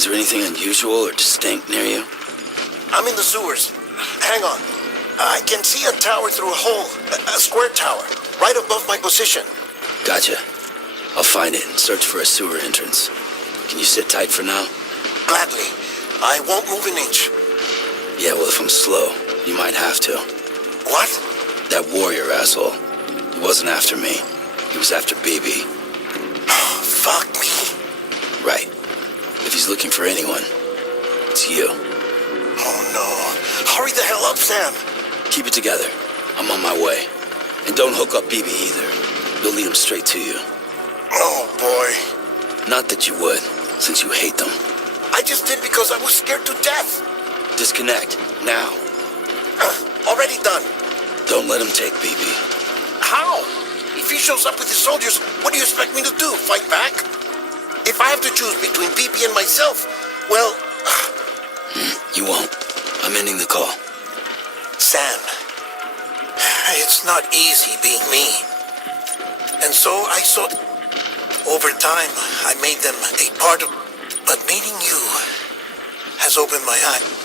Is there anything unusual or distinct near you? I'm in the sewers. Hang on. I can see a tower through a hole. A square tower. Right above my position. Gotcha. I'll find it and search for a sewer entrance. Can you sit tight for now? Gladly. I won't move an inch. Yeah, well, if I'm slow, you might have to. What? That warrior asshole. He wasn't after me. He was after BB. Fuck me. Right. If he's looking for anyone, it's you. Oh no. Hurry the hell up, Sam. Keep it together. I'm on my way. And don't hook up BB either. You'll lead him straight to you. Oh boy. Not that you would, since you hate them. I just did because I was scared to death. Disconnect, now. Already done. Don't let him take BB. How? If he shows up with his soldiers, what do you expect me to do? Fight back? If I have to choose between BB and myself, well... You won't. I'm ending the call. Sam, it's not easy being me. And so I thought, over time, I made them a part of... But meeting you has opened my eyes.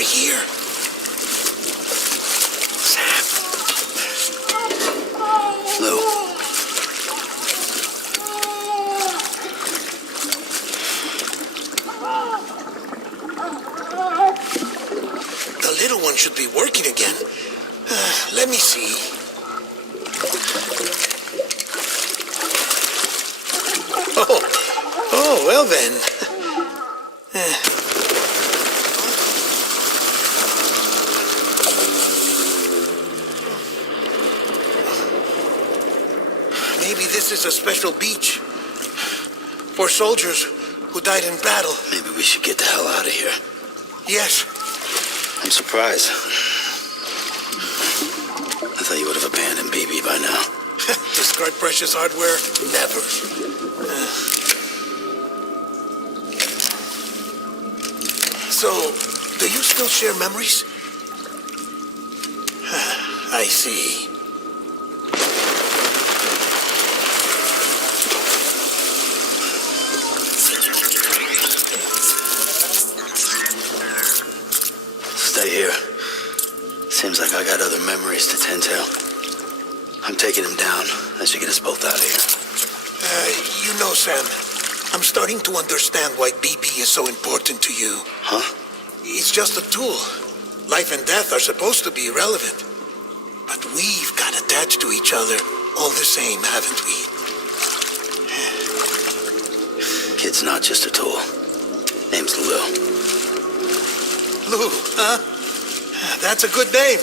over here. Sam. Lou. The little one should be working again. Let me see. Oh, well then. Maybe this is a special beach for soldiers who died in battle. Maybe we should get the hell out of here. Yes. I'm surprised. I thought you would have abandoned BB by now. Discard precious hardware? Never. So, do you still share memories? I see. Stay here. Seems like I got other memories to tend to. I'm taking him down. That should get us both out of here. You know, Sam, I'm starting to understand why BB is so important to you. Huh? It's just a tool. Life and death are supposed to be irrelevant. But we've got attached to each other all the same, haven't we? Kid's not just a tool. Name's Lou. Lou, huh? That's a good name.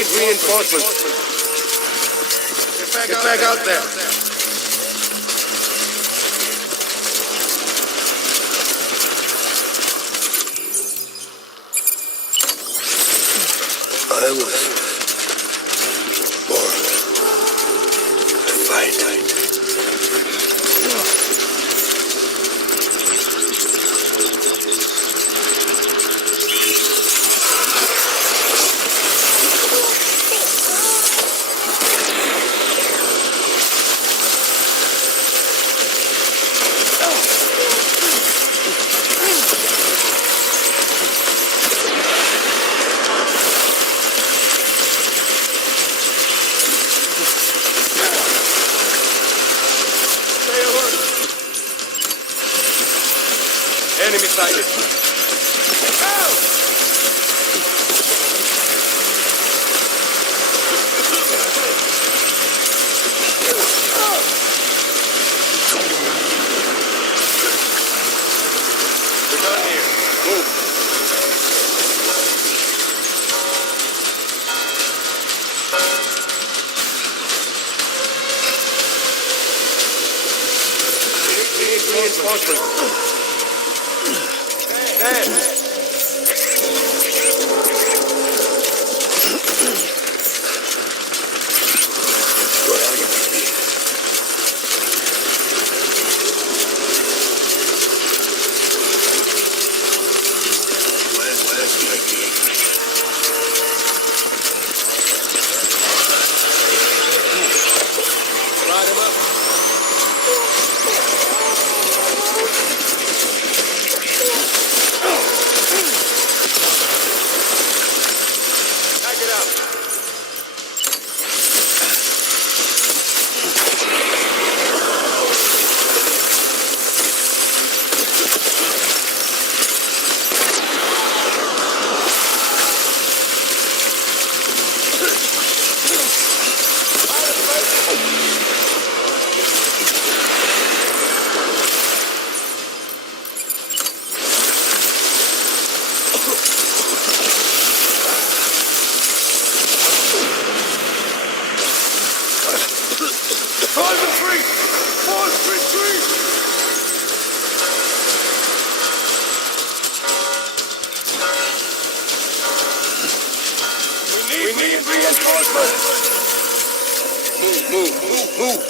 need reinforcements. Get back out there. I was born to fight. Enemy sighted. We're done here. Move. We need reinforcements. We need reinforcements! Move!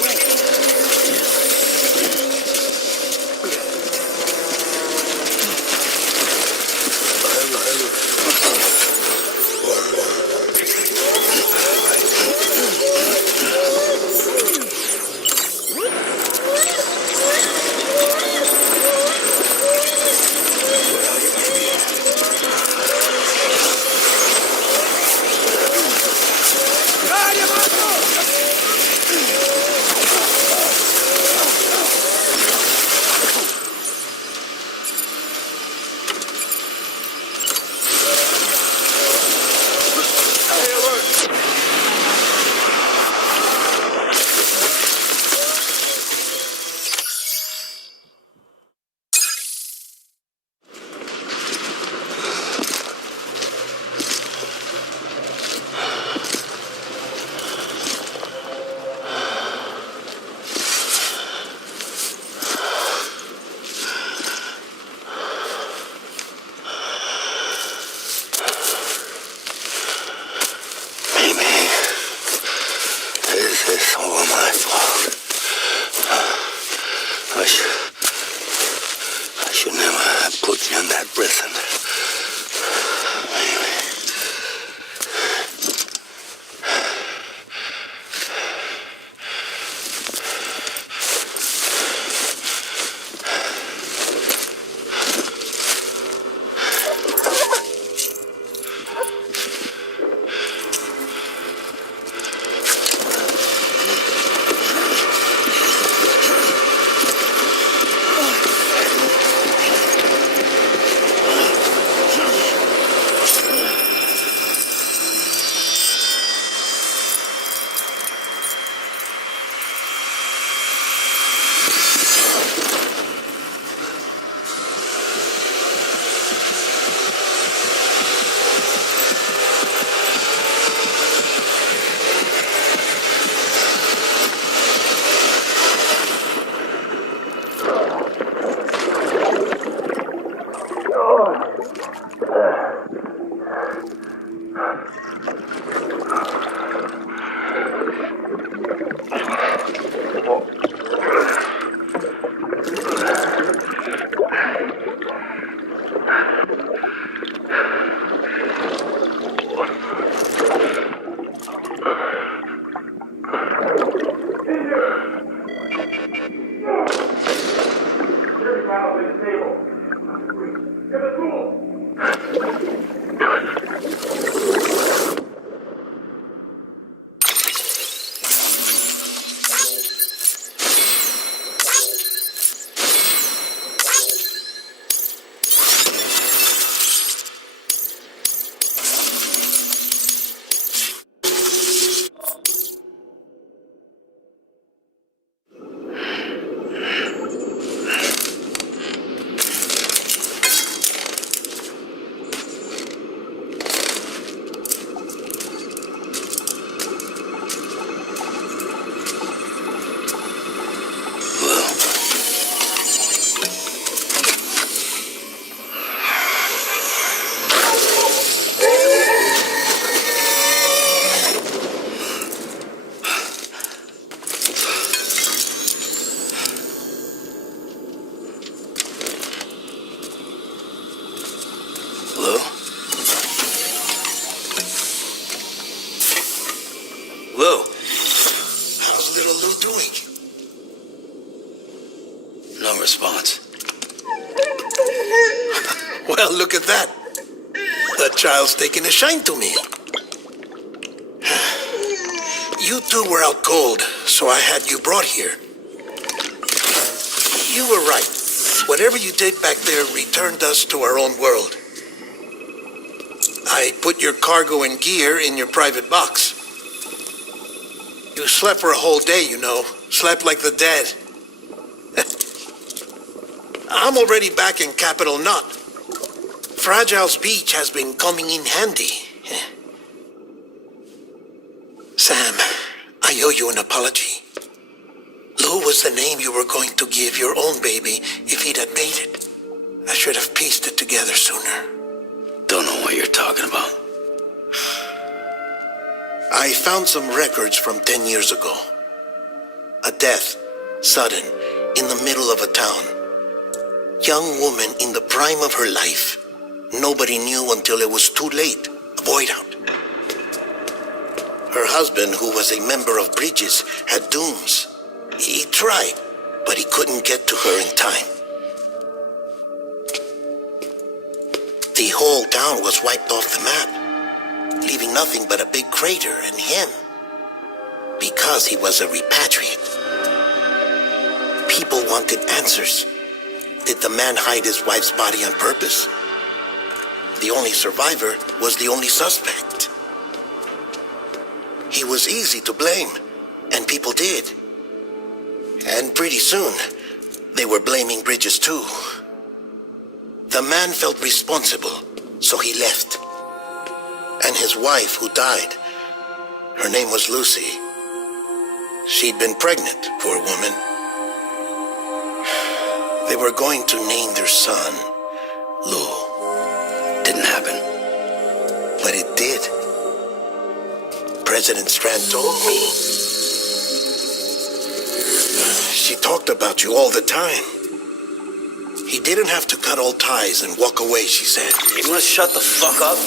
I should never have put you in that prison. Lou. How's little Lou doing? No response. Well, look at that. The child's taking a shine to me. You two were out cold, so I had you brought here. You were right. Whatever you did back there returned us to our own world. I put your cargo and gear in your private box. You slept for a whole day, you know. Slept like the dead. I'm already back in Capital Knot. Fragile's beach has been coming in handy. Sam, I owe you an apology. Lou was the name you were going to give your own baby if he'd had made it. I should have pieced it together sooner. Don't know what you're talking about. I found some records from 10 years ago. A death, sudden, in the middle of a town. Young woman in the prime of her life. Nobody knew until it was too late. A void out. Her husband, who was a member of Bridges, had dooms. He tried, but he couldn't get to her in time. The whole town was wiped off the map, leaving nothing but a big crater and him. Because he was a repatriate. People wanted answers. Did the man hide his wife's body on purpose? The only survivor was the only suspect. He was easy to blame, and people did. And pretty soon, they were blaming Bridges too. The man felt responsible, so he left. And his wife, who died, her name was Lucy. She'd been pregnant, poor woman. They were going to name their son Lou. Didn't happen. But it did. President Strand told me. She talked about you all the time. He didn't have to cut all ties and walk away, she said. You wanna shut the fuck up?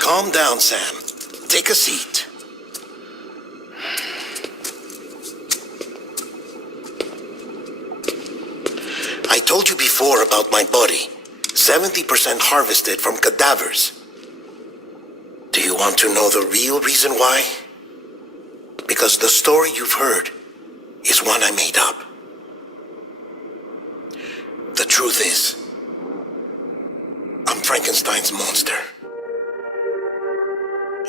Calm down, Sam. Take a seat. I told you before about my body. 70% harvested from cadavers. Do you want to know the real reason why? Because the story you've heard is one I made up. The truth is, I'm Frankenstein's monster.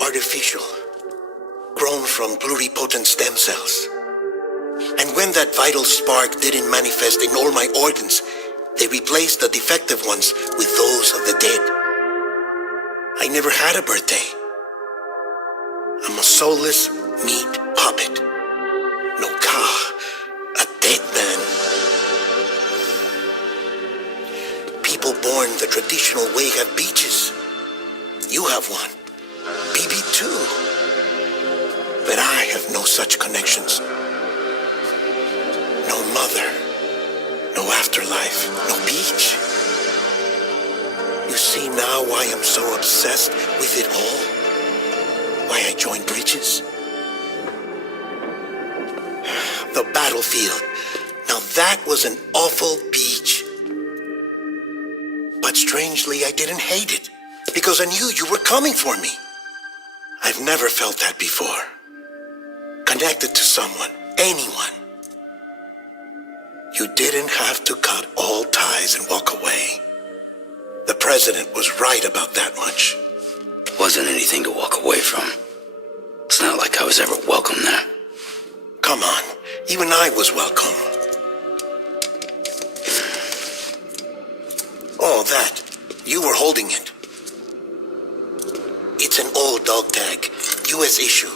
Artificial, grown from pluripotent stem cells. And when that vital spark didn't manifest in all my organs, they replaced the defective ones with those of the dead. I never had a birthday. I'm a soulless meat puppet. No car, a dead man. People born the traditional way have beaches. You have one. BB2. But I have no such connections. No mother. No afterlife. No beach. You see now why I'm so obsessed with it all? Why I joined Bridges? The battlefield. Now that was an awful beach. But strangely, I didn't hate it. Because I knew you were coming for me. I've never felt that before. Connected to someone, anyone. You didn't have to cut all ties and walk away. The president was right about that much. Wasn't anything to walk away from. It's not like I was ever welcome there. Come on, even I was welcome. Oh, that. You were holding it. It's an old dog tag, U.S. issue.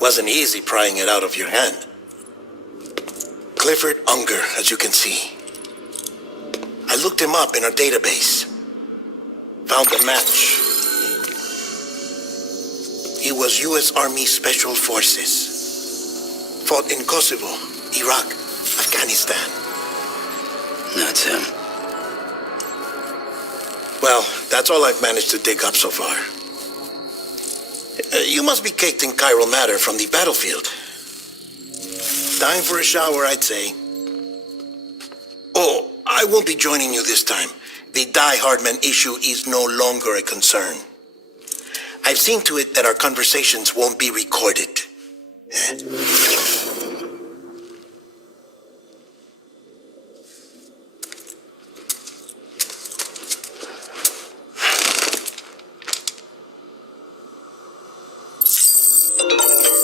Wasn't easy prying it out of your hand. Clifford Unger, as you can see. I looked him up in our database. Found a match. He was U.S. Army Special Forces. Fought in Kosovo, Iraq, Afghanistan. That's him. Well, that's all I've managed to dig up so far. You must be caked in chiral matter from the battlefield. Time for a shower, I'd say. Oh, I won't be joining you this time. The Die Hardman issue is no longer a concern. I've seen to it that our conversations won't be recorded.